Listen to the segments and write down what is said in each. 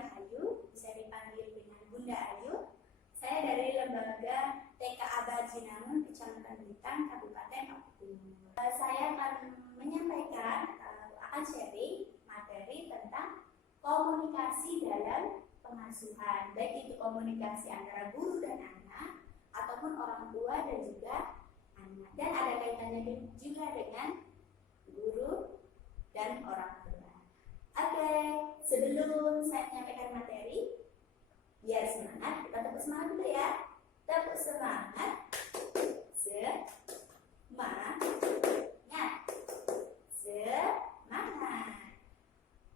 Rahayu, bisa dipanggil dengan Bunda Ayu. Saya dari Lembaga TK Aba Jinangun, Kecamatan Bintang, Kabupaten Oku Timur. Saya akan menyampaikan akan sharing materi tentang komunikasi dalam pengasuhan, baik itu komunikasi antara guru dan anak ataupun orang tua dan juga anak, dan ada kaitannya juga dengan guru dan orang tua. Oke, sebelum saya menyampaikan materi, biar semangat, kita tepuk semangat dulu ya. Tepuk semangat. Semangat.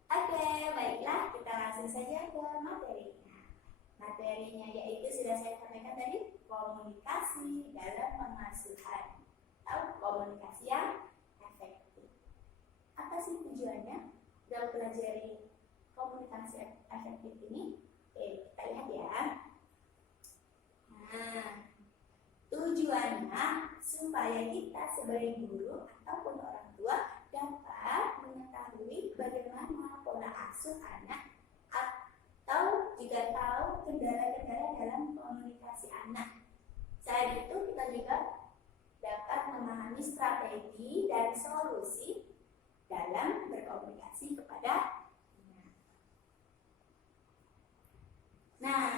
Oke, baiklah, kita langsung saja ke materinya. Materinya yaitu sudah saya sampaikan tadi, komunikasi dalam pengasuhan atau komunikasi yang efektif. Apa sih tujuannya dalam pelajari komunikasi efektif ini? Oke, kita lihat ya. Nah, tujuannya supaya kita sebagai guru ataupun orang tua dapat mengetahui bagaimana pola asuh anak atau juga tahu kendala-kendala dalam komunikasi anak. Selain itu, kita juga dapat memahami strategi dan solusi dalam berkomunikasi kepada anak. Nah,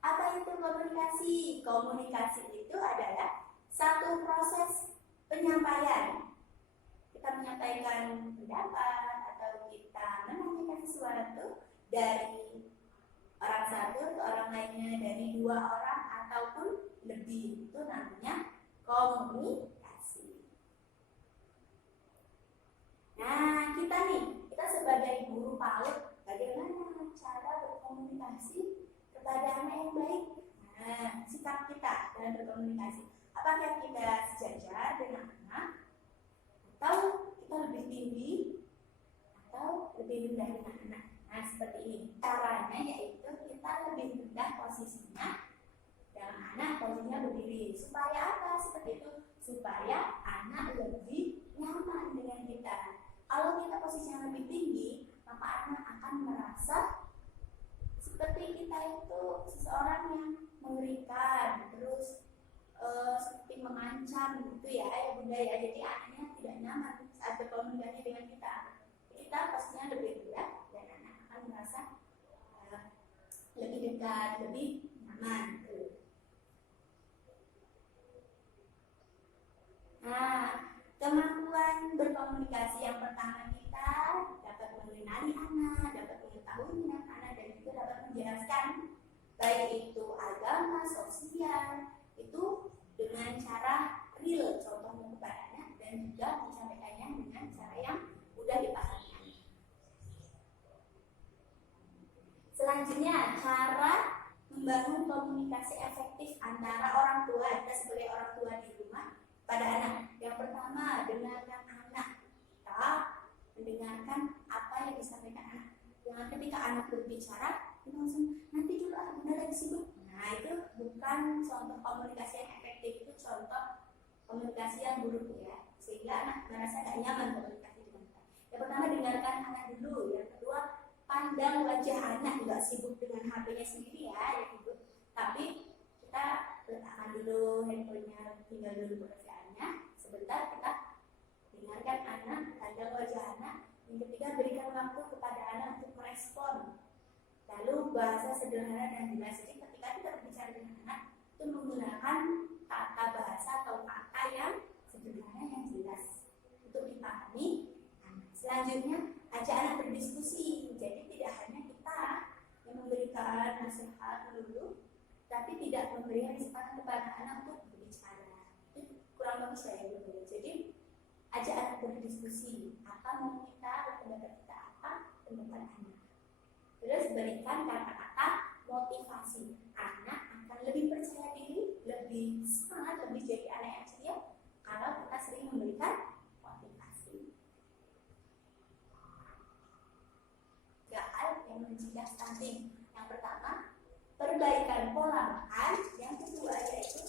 apa itu komunikasi? Komunikasi itu adalah satu proses penyampaian. Kita menyampaikan pendapat atau kita menanyakan sesuatu dari orang satu ke orang lainnya, dari dua orang ataupun lebih. Itu namanya komunikasi. Nah, kita sebagai guru PAUD, bagaimana cara berkomunikasi kepada anak yang baik? Nah, sikap kita dalam berkomunikasi. Apakah kita sejajar dengan anak, atau kita lebih tinggi, atau lebih rendah dengan anak? Nah, seperti ini. Caranya yaitu kita lebih rendah posisinya dan anak posisinya berdiri. Supaya apa? Seperti itu. Supaya anak lebih nyaman dengan kita. Kalau kita posisinya lebih tinggi, maka anak akan merasa seperti kita itu seseorang yang mengerikan, terus seperti mengancam gitu ya Bunda ya. Jadi anaknya tidak nyaman saat berkomunikasi dengan kita. Kita pastinya lebih rendah dan anak akan merasa lebih dekat, lebih nyaman. Nah, kemampuan berkomunikasi yang pertama, kita dapat mengenali anak, dapat mengetahui minat anak, dan juga dapat menjelaskan baik itu agama, sosial, itu dengan cara real, contohnya kepada anak, dan juga menyampaikannya dengan cara yang mudah dipahami. Selanjutnya, cara membangun komunikasi efektif antara orang tua, kita sebagai orang tua di rumah pada anak. Yang pertama, dengarkan anak. Kita mendengarkan apa yang disampaikan anak. Jangan ketika anak berbicara, kita langsung nanti dulu Bunda lagi sibuk. Nah, itu bukan contoh komunikasi yang efektif, itu contoh komunikasi yang buruk ya. Sehingga anak merasa tidak nyaman komunikasi dengan kita. Yang pertama, dengarkan anak dulu. Yang kedua, pandang wajah anak, nggak sibuk dengan HP-nya sendiri ya, yang sibuk. Tapi kita letakkan dulu handphonenya, tinggal dulu pekerjaannya. Sebentar kita dengarkan anak, pandang wajah anak. Yang ketiga, berikan waktu kepada anak untuk merespon. Lalu bahasa sederhana dan jelas. Jadi ketika kita berbicara dengan anak, itu menggunakan kata bahasa atau kata yang sederhana yang jelas untuk dipahami anak. Selanjutnya, ajak anak berdiskusi. Jadi tidak hanya kita yang memberikan nasihat dulu, tapi tidak memberikan kesempatan kepada anak untuk berbicara. Itu kurang bagus ya Bunda. Jadi ajak anak berdiskusi. Apa mau kita, pendapat kita apa, pendapat anak. Terus berikan kata-kata motivasi. Anak akan lebih percaya diri, lebih semangat, lebih jadi anak yang ceria kalau kita sering memberikan motivasi. 3 hal yang mencegah stunting. Yang pertama, perbaikan pola makan. Yang kedua yaitu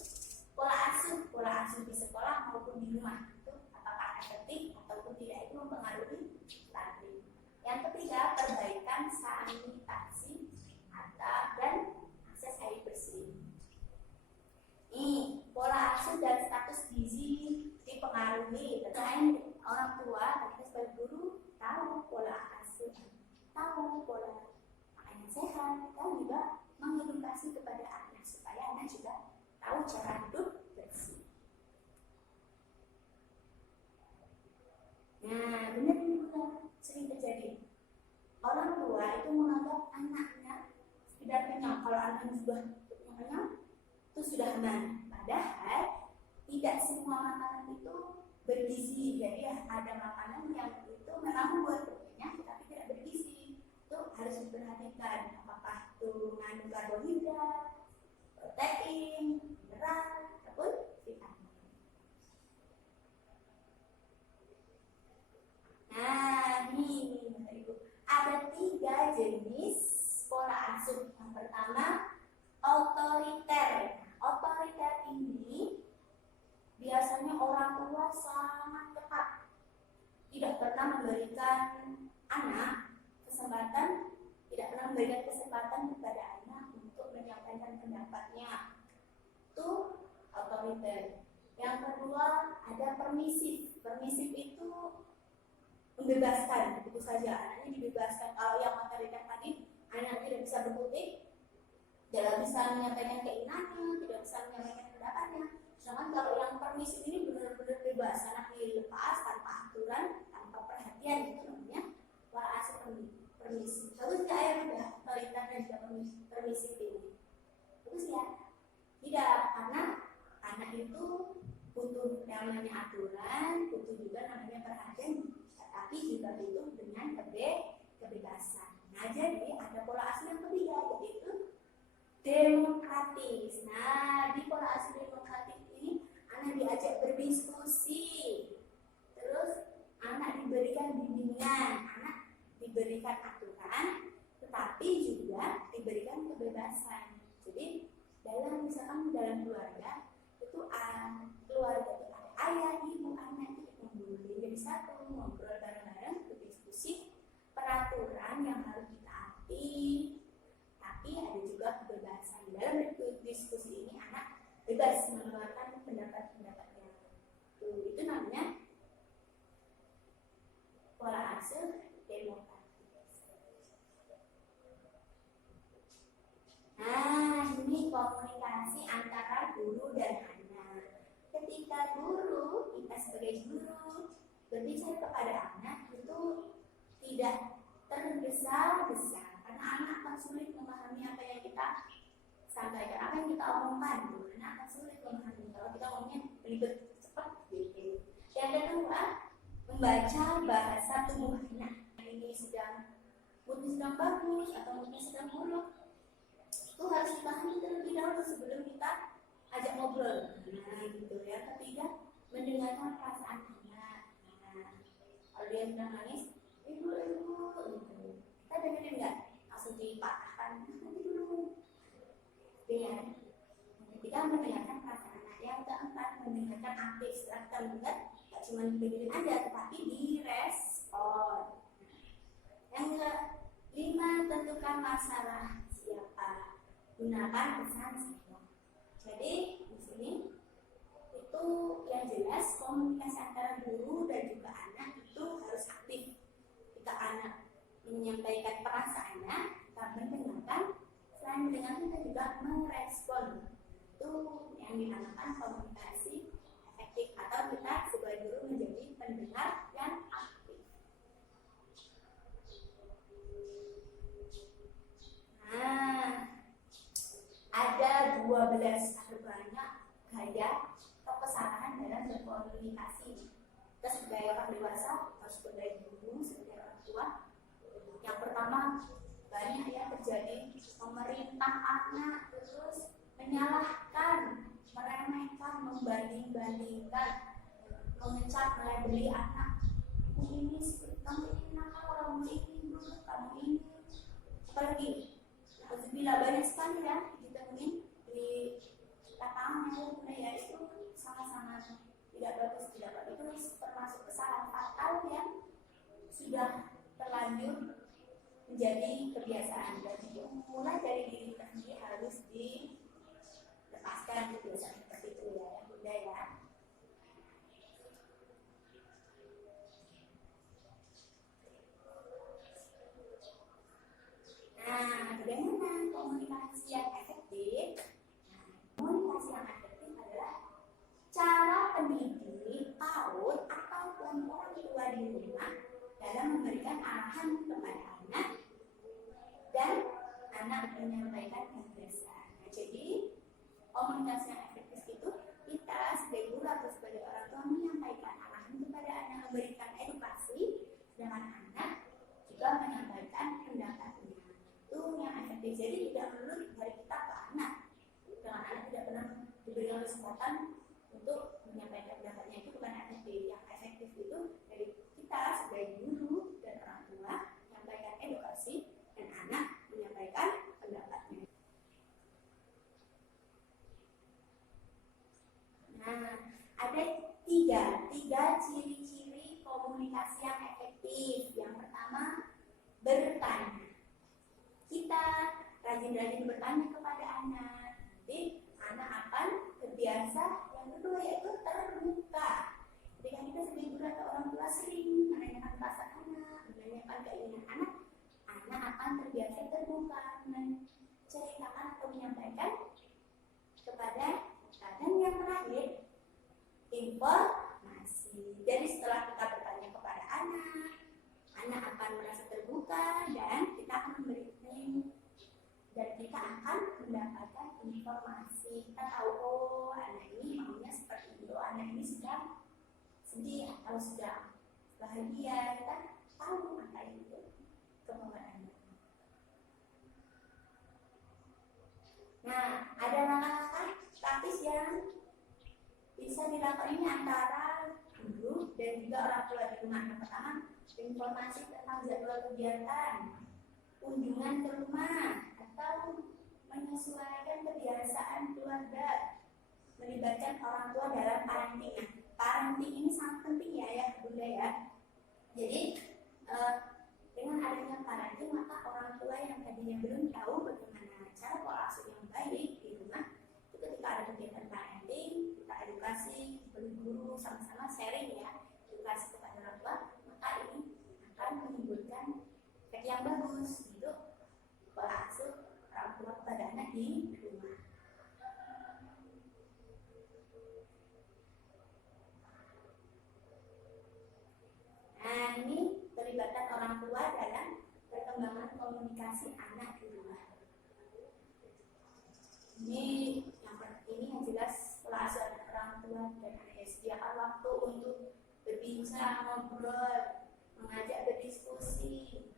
pola asuh di sekolah maupun di rumah. Itu apakah efektif ataupun tidak, itu mempengaruhi stunting. Yang ketiga, perbaikan sanitasi Nih, pola asuh dan status gizi dipengaruhi. Selain orang tua, kita sebagai guru tahu pola asuh, tahu pola makan yang sehat, kita juga mengedukasi kepada anak supaya anak juga tahu cara hidup bersih. Nah, benar ini juga sering terjadi. Orang tua itu menganggap anaknya tidak kenyang. Kalau anaknya sudah kenyang, itu sudah aman. Padahal tidak semua makanan itu bergizi. Jadi ada makanan yang itu memang membuat kenyang, tapi tidak bergizi. Itu harus diperhatikan. Apakah itu mengandung karbohidrat, protein, mineral, ataupun vitamin. Nah, ini ada 3 jenis pola asuh. Yang pertama, otoriter. Otoriter ini biasanya orang tua sangat ketat, tidak pernah memberikan anak kesempatan, tidak pernah memberikan kesempatan kepada anak untuk menyampaikan pendapatnya. Itu otoriter. Yang kedua, ada permisif. Permisif itu membebaskan, begitu saja anaknya dibebaskan. Kalau yang otoriter tadi, anak tidak bisa berkutik, tidak bisa menyampaikan keinginannya, tidak bisa menyampaikan pendapatnya. Sedangkan kalau yang permisif ini benar-benar bebas, anak dilepas tanpa aturan, tanpa perhatian, itu namanya pola asuh permisif. Bagus tidak ya udah otoriter dan juga permisif ini? Bagus ya? Tidak, karena anak itu butuh yang namanya aturan, butuh juga namanya perhatian, tapi juga butuh dengan kebebasan. Nah, jadi ada pola asuh yang ketiga, yaitu demokratis. Nah, di pola asuh demokratis ini anak diajak berdiskusi, terus anak diberikan bimbingan, anak diberikan aturan, tetapi juga diberikan kebebasan. Jadi misalkan dalam keluarga itu keluarga itu ada ayah, ibu, anak itu kumpul jadi satu, ngobrol bareng-bareng, berdiskusi peraturan yang harus ditaati, tapi ada juga kebebasan. Dalam diskusi ini anak bebas mengeluarkan pendapat-pendapatnya. Itu namanya pola asuh demokratis. Nah, ini komunikasi antara guru dan anak. Ketika kita sebagai guru berbicara kepada anak itu tidak tergesa-gesa, karena anak akan sulit memahami apa yang kita sampaikan, apa yang kita omongkan. Anak akan sulit memahami kalau kita ngomongnya belibet cepat gitu. Yang kedua, membaca bahasa tubuh anak. Ini moodnya sedang bagus atau moodnya sedang buruk, itu harus dipahami terlebih dahulu sebelum kita ajak ngobrol. Nah, gitu ya. Ketiga, mendengarkan perasaan anak. Nah, kalau dia sedang nangis, ibu, gitu. Kita dengerin nggak? Langsung dipatahkan, nanti dulu. Ya. Ketika mendengarkan perasaan anak. Yang keempat, mendengarkan aktif. Setelah kita mendengar, nggak cuma didengerin aja, tetapi direspon. Yang kelima, tentukan masalah siapa. Gunakan pesan singkat. Jadi di sini itu yang jelas komunikasi antara guru dan juga anak itu harus aktif. Kita anak menyampaikan perasaannya, kita mendengarkan, selain mendengar kita juga merespon. Itu yang dinamakan komunikasi efektif, atau kita sebagai guru menjadi pendengar yang aktif. Nah, ada 12 banyak gaya atau kesalahan dalam berkomunikasi. Kita sebagai orang dewasa harus sebagai guru, sebagai orang tua. Yang pertama, banyak yang terjadi memerintah anak, terus menyalahkan, meremehkan, membanding-bandingkan, mengecap, melabeli anak. Kamu ini nakal, kamu ini buruk, kamu ini. Apalagi, bila banyak sekali ya ditemuin di lapangan ya, itu sangat-sangat tidak bagus, itu termasuk kesalahan fatal yang sudah terlanjur menjadi kebiasaan. Dan itu mulai dari diri kita sendiri harus dilepaskan kebiasaan. bunda ya. Nah, bagaimana komunikasi yang efektif? Komunikasi yang efektif adalah cara pendidik, PAUD, ataupun orang tua di rumah dalam memberikan arahan kepada anak dan anak menyampaikan gagasan. Nah, jadi komunikasi yang efektif itu kita sebagai guru atau sebagai orang tua menyampaikan arahan kepada anak, memberikan edukasi, dengan anak juga menyampaikan pendapatnya. Itu yang efektif. Jadi tidak perlu dari kita ke anak. Dengan anak tidak pernah diberikan kesempatan untuk menyampaikan pendapatnya, itu bukan efektif. Yang efektif itu dari kita sebagai guru dan orang tua menyampaikan edukasi dan anak menyampaikan pendapatnya. Nah, ada tiga ciri-ciri komunikasi yang efektif. Yang pertama, bertanya. Kita rajin-rajin bertanya kepada anak, jadi anak akan terbiasa. Yang kedua yaitu terbuka. Ketika kita sebagai guru atau orang tua sering menanyakan perasaan anak, menanyakan keinginan anak, anak akan terbiasa terbuka menceritakan atau menyampaikan kepada kita. Dan yang terakhir, informasi. Jadi setelah kita bertanya kepada anak akan merasa terbuka dan kita akan mendapatkan informasi. Kita tahu, oh anak ini maunya seperti itu, anak ini sedang sedih atau sedang bahagia. Kita tahu apa itu kebawaannya. Nah, ada langkah-langkah praktis yang bisa dilakukan ini antara guru dan juga orang tua di rumah. Yang pertama, informasi tentang jadwal kegiatan, kunjungan ke rumah, atau menyesuaikan kebiasaan keluarga, melibatkan orang tua dalam parenting. Parenting ini sangat penting ya bunda ya. Jadi dengan adanya parenting, maka orang tua yang tadinya belum tahu bagaimana cara pola asuh yang baik di rumah, itu ketika ada kegiatan parenting, kita edukasi, guru sama-sama sharing ya, edukasi kepada orang tua, maka ini akan menimbulkan efek yang bagus gitu pola asuh orang tua kepada anak di rumah. Nah, ini pelibatan orang tua dalam perkembangan komunikasi anak di rumah. Ini yang jelas pola asuh orang tua dan anak, sediakan waktu untuk berbincang, ngobrol, mengajak berdiskusi.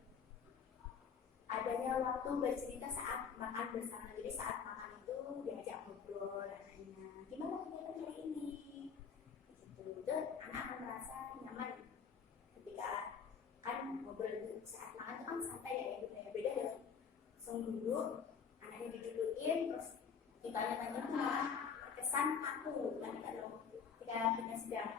Adanya waktu bercerita saat makan bersama. Jadi saat makan itu diajak ngobrol anaknya, gimana kegiatan hari ini, gitu. Dan anak akan merasa nyaman ketika kan ngobrol itu. Saat makan itu kan santai ya, beda dengan langsung duduk, anaknya didudukin terus ditanya-tanya kesan aku kan. Kalau ketika kita sedang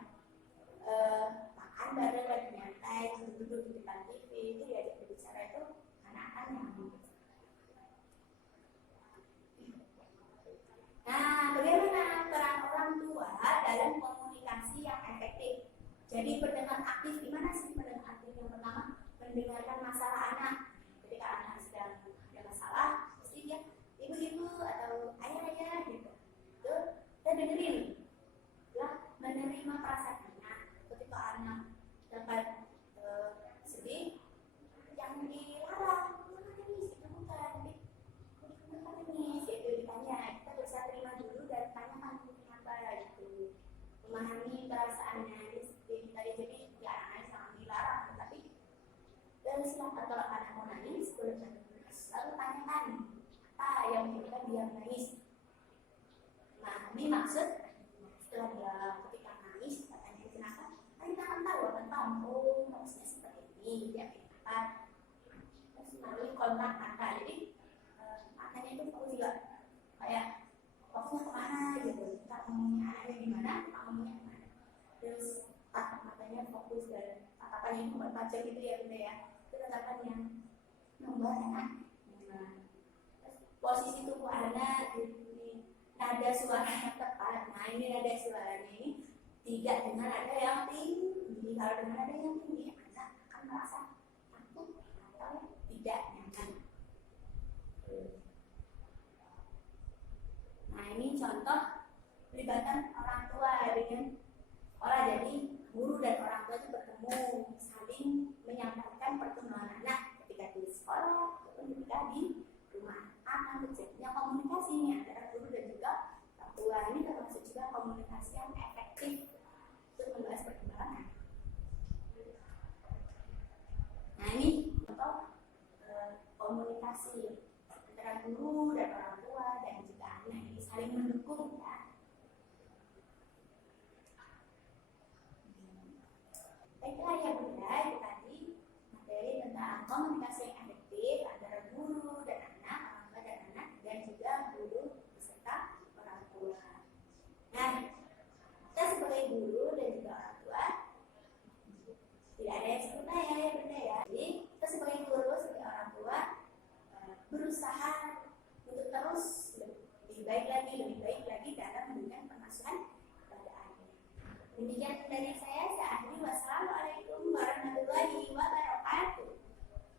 makan bareng lagi nyantai, duduk di depan TV, itu diajak berbicara, itu anak-anak nyaman. Nah, bagaimana peran orang tua dalam komunikasi yang efektif? Jadi pendengar aktif, gimana sih pendengar aktif? Yang pertama, mendengarkan masalah anak. Ketika anak sedang ada masalah, pasti dia ibu-ibu atau ayah-ayah gitu. Itu kita dengerin, ya, menerima perasaan anak. Ketika anak dapat sedih, yang dilarang, kenapa nangis? Itu bukan, kenapa nangis? Itu ditanya. Kita bisa terima dulu dan tanyakan kenapa gitu. Memahami perasaannya. Jadi ya anak sangat dilarang, tapi dari silakan kalau anak mau nangis boleh nangis, lalu tanyakan apa yang menyebabkan dia menangis. Nah, ini maksud setelah dia ketika nangis kita tanya kenapa, kita akan tahu oh maksudnya seperti ini, dia kenapa. Terus melalui kontak mata, jadi matanya itu aku juga kayak fokusnya kemana gitu, kita ngomongnya anaknya gimana, kita ngomongnya kemana. Terus tatap matanya fokus dan tatapannya itu bukan tajam gitu ya bunda ya, itu tatapan yang membuat anak. Terus posisi tubuh anak di nada suara yang tepat. Nah ini nada suaranya ini tidak dengan nada yang tinggi. Kalau dengan nada yang tinggi, anak akan merasa takut atau tidak nyaman. Nah ini contoh pelibatan orang tua dengan sekolah. Jadi guru dan orang tua itu bertemu, saling menyampaikan perkembangan anak ketika di sekolah ataupun ketika di rumah. Akan terjadinya komunikasi ini antara guru dan juga orang tua. Ini termasuk juga komunikasi yang efektif untuk membahas perkembangan anak. Nah ini contoh komunikasi antara guru dan orang tua dan juga anak, ini saling mendukung ya. Baiklah ya Bunda, itu tadi materi tentang komunikasi yang efektif antara guru dan anak, orang tua dan anak, dan juga guru beserta orang tua. Nah, kita sebagai guru dan juga orang tua tidak ada yang sempurna ya Bunda ya. Jadi kita sebagai guru, sebagai orang tua berusaha untuk terus lebih baik lagi dalam memberikan pengasuhan pada anak. Demikian dari saya.